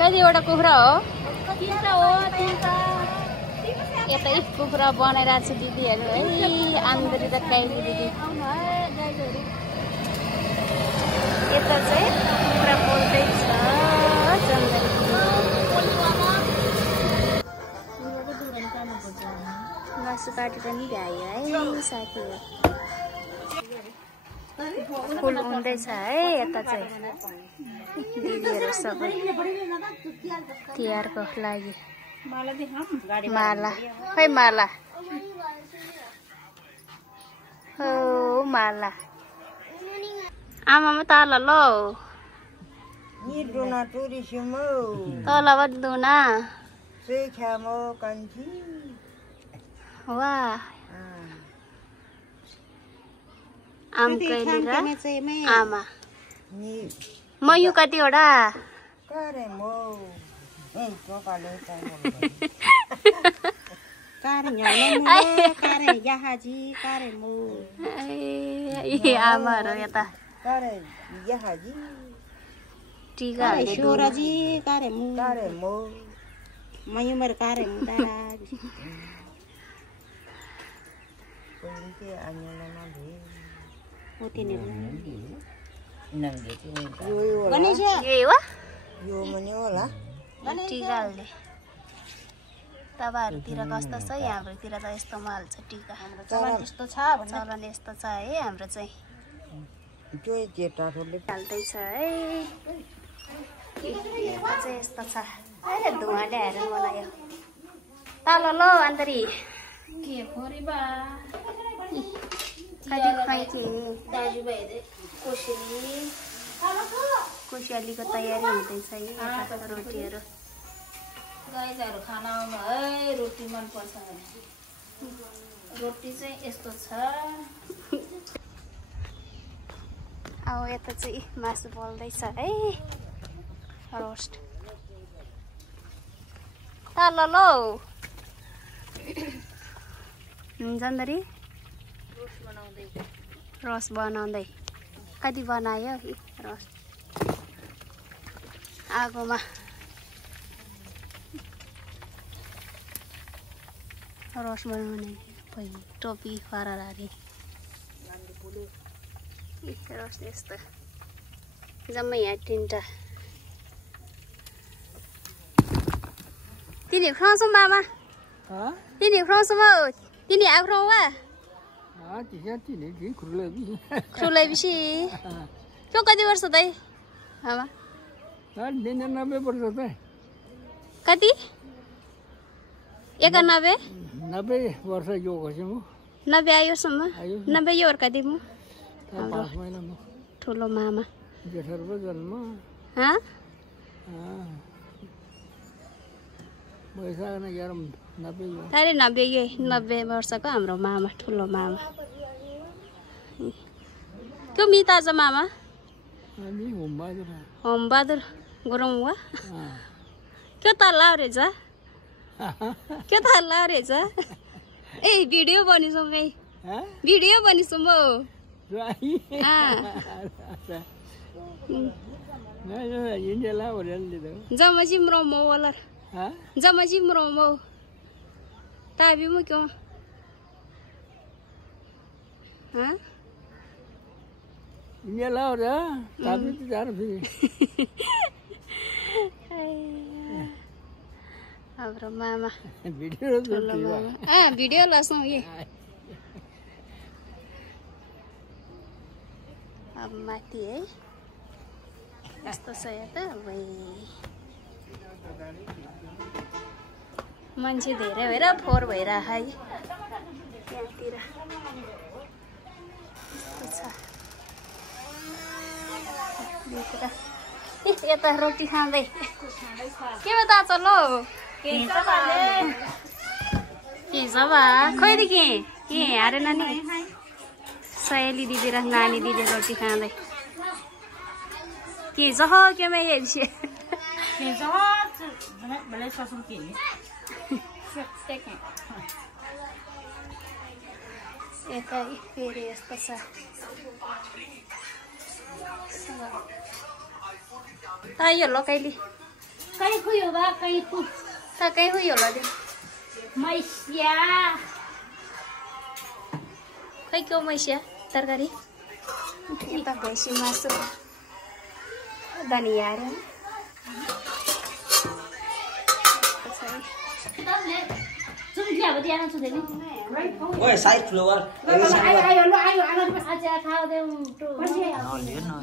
कतिवटा कुखुरा हो यतै कुखुरा बनाइरहेको छ दिदीहरू है आन्दरी र काइली दिदी यता चाहिँ कुखुरा पोल्दैछ मासु काटी पनि भ्यायो है साथीहरू फुल हुँदैछ है यता चाहिँ दिदीहरू सबै तिहारको लागि माला खै माला हो माला आमामा तल लो तल बद्दुना वा आम कैली आमा मयू कतिवटा आमाहरू यता टीका टिकाले तपाईँहरूतिर कस्तो छ हाम्रोतिर त यस्तोमा हाल्छ टिका चलन यस्तो छ है हाम्रो चाहिँ हाल्दैछ है यस्तो छ अहिले धुवा ल्याएर मलाई तल लो अन्तरी कोसियालीको तयारी हुँदैछ है रोटीहरू गाईहरू खाना आउनु है रोटी मन पर्छ भने रोटी चाहिँ यस्तो छ अब यता चाहिँ मासु पोल्दैछ है रोस्ट तल लो जन्दरी रस बनाउँदै कति बनायो रस आगोमा रस बनाउने टोपी फरारी रस यस्तो जम्मै यहाँ तिनवटा तिनी फ्राउँछौ मामा तिनी फ्राउँछौमा तिनी आफ्राउँवा खुलै बिसी त्यो कति वर्ष दाइ आमा 90 वर्ष त कति 91 90 वर्ष यो कसम 90 आयोसम्म 90 यो कति मु ठुलो मामा जेठरको जन्म वैशाख 90 अरे 90 वर्षको हाम्रो मामा ठुलो मामा त्यो मिता छ मामा होमबहादुर गुरुङ वा के त लाउरेछ ए भिडियो बनिसौ कही भिडियो बनिसौ म जमजी मरमो वाला जमजी मरमो ताबी म क्यों ये लाओ रे ताबी तो जा रही हाम्रो मामा भिडियो भिडियो लासौ ये अब माथि है यस्तो छ यता मान्छे धेरै भएर फोहोर भइरहेको है त्यहाँतिर यता रोटी खाँदै के बता चलो के खोइदेखि के हारेन नि सहेली दिदी र नानी दिदी रोटी खाँदै के जह के मै हेर्छु यता फेरि यस्तो छ ताई होला कहिले कहीं खुई होगा कहीं खुई ता कहीं हुई होला दे मैसिया खै के मैसिया तरकारी यता भैँसी मासु धनिया रे Chúng kia bữa đi ăn chút đấy đi. Ôi sai flower. Ayo aja thao deh. Nó liếc nó.